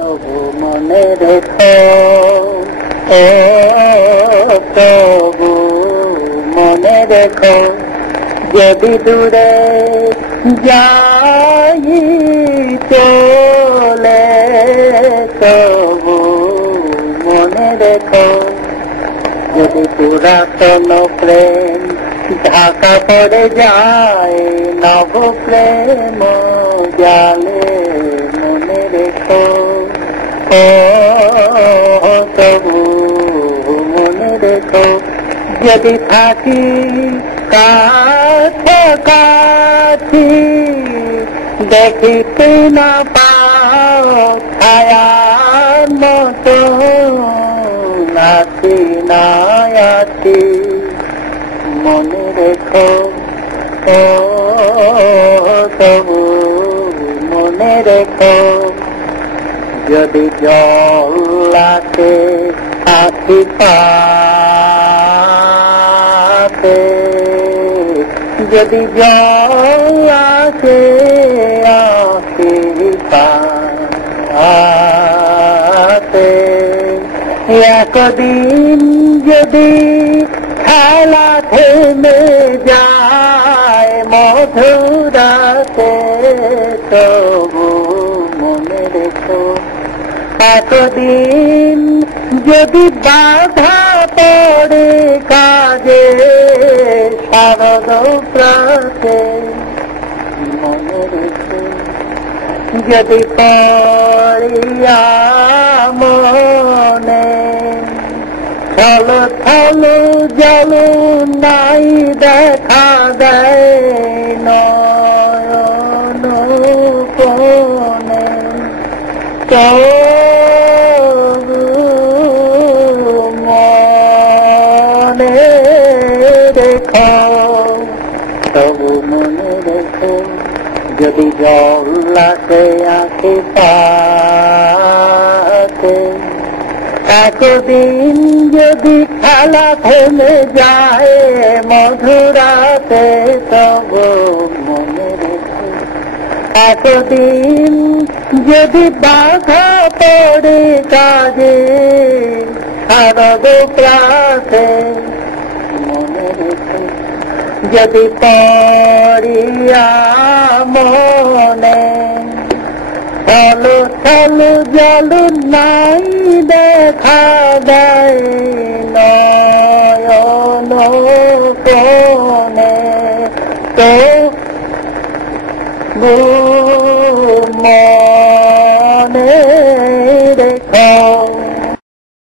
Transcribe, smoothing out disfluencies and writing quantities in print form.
তবু মনে রেখো, ও তবু মনে রেখো, যদি দূরে যাই চলে, তবু মনে রেখো, যদি পুরাতন প্রেম ঢাকা পড়ে যায় নব প্রেম জালে, মনে রেখো, ও তবু মনে রেখো, যদি থাকি কাছাকাছি দেখিতে না পাও ছায়ার মতো, নাচি না আছি, মনে রেখো, ও তবু মনে রেখো, যদি জল আসে আখি পাতে, যদি জল আসে আখি পাতে, একদিন যদি খেলা থেমে যায় মধুরাতে, তবু মনে রেখো, একদিন যদি বাধা পড়ে কাজে শারদ প্রাতে, মনে রেখো, যদি পড়িয়া মনে থল থল জল নাই দেখা দেয় নয়ন কোণে, তবু মনে রেখো, তবু মনে রেখো, যদি জল আসে আঁখি পাতে, একদিন যদি খেলা থেমে যায় মধুরাতে, তবু মনে রেখো, একদিন যদি বাধা পড়ে কাজে শারদ প্রাতে, মনে রেখো, যদি পড়িয়া মনে থল থল জল নাই দেখা দেয় নয়ন কোণে, তবু